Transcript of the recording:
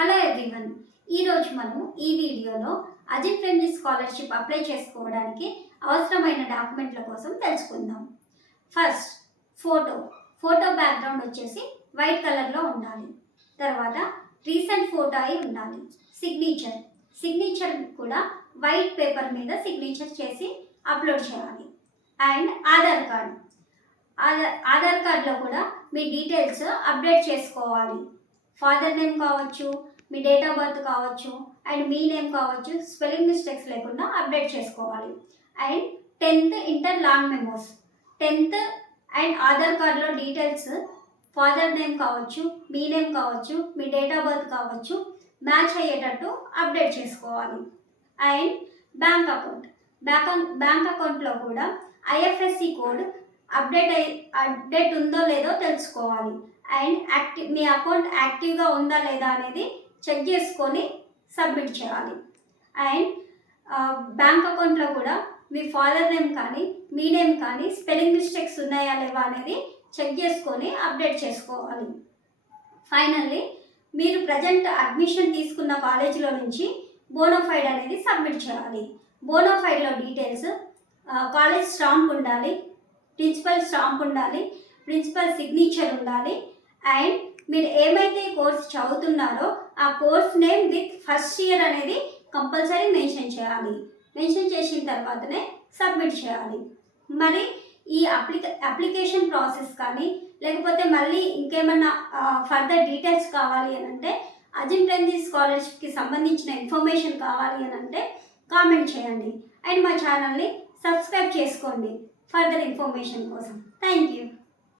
Hello everyone, ఈరోజు మనం ఈ వీడియోలో అజిత్ ఫ్రెండ్లీ స్కాలర్షిప్ అప్లై చేసుకోవడానికి అవసరమైన డాక్యుమెంట్ల కోసం తెలుసుకుందాం. ఫస్ట్ ఫోటో బ్యాక్గ్రౌండ్ వచ్చేసి వైట్ కలర్లో ఉండాలి. తర్వాత రీసెంట్ ఫోటో అయి ఉండాలి. సిగ్నేచర్ కూడా వైట్ పేపర్ మీద సిగ్నేచర్ చేసి అప్లోడ్ చేయాలి. అండ్ ఆధార్ కార్డ్లో కూడా మీ డీటెయిల్స్ అప్డేట్ చేసుకోవాలి. ఫాదర్ నేమ్ కావచ్చు, మీ డేట్ ఆఫ్ బర్త్ కావచ్చు, అండ్ మీ నేమ్ కావచ్చు, స్పెల్లింగ్ మిస్టేక్స్ లేకుండా అప్డేట్ చేసుకోవాలి. And 10th inter long memos, 10th and Aadhaar కార్డులో డీటెయిల్స్ ఫాదర్ నేమ్ కావచ్చు, మీ నేమ్ కావచ్చు, మీ డేట్ ఆఫ్ బర్త్ కావచ్చు, మ్యాచ్ అయ్యేటట్టు అప్డేట్ చేసుకోవాలి. అండ్ బ్యాంక్ అకౌంట్లో కూడా ఐఎఫ్ఎస్సి కోడ్ అప్డేట్ ఉందో లేదో తెలుసుకోవాలి. అండ్ మీ అకౌంట్ యాక్టివ్గా ఉందా లేదా అనేది చెక్ చేసుకొని సబ్మిట్ చేయాలి. అండ్ బ్యాంక్ అకౌంట్లో కూడా మీ ఫాదర్ నేమ్ కానీ మీ నేమ్ కానీ స్పెల్లింగ్ మిస్టేక్స్ ఉన్నాయా లేవా అనేది చెక్ చేసుకొని అప్డేట్ చేసుకోవాలి. ఫైనల్లీ మీరు ప్రజెంట్ అడ్మిషన్ తీసుకున్న కాలేజీలో నుంచి బోనోఫైడ్ అనేది సబ్మిట్ చేయాలి. బోనోఫైడ్లో డీటెయిల్స్ కాలేజ్ స్టాంప్ ఉండాలి, ప్రిన్సిపల్ స్టాంప్ ఉండాలి, ప్రిన్సిపల్ సిగ్నేచర్ ఉండాలి. అండ్ మీరు ఏమైతే కోర్స్ చదువుతున్నారో ఆ course name with first year అనేది కంపల్సరీ మెన్షన్ చేయాలి. మెన్షన్ చేసిన తర్వాతనే సబ్మిట్ చేయాలి. మరి ఈ అప్లికేషన్ ప్రాసెస్ కానీ లేకపోతే మళ్ళీ ఇంకేమన్నా ఫర్దర్ డీటెయిల్స్ కావాలి అని అంటే అజిత్ ఫ్రెండ్లీ స్కాలర్షిప్కి సంబంధించిన ఇన్ఫర్మేషన్ కావాలి అని అంటే కామెంట్ చేయండి. అండ్ మా ఛానల్ని సబ్స్క్రైబ్ చేసుకోండి ఫర్దర్ ఇన్ఫర్మేషన్ కోసం. Thank you.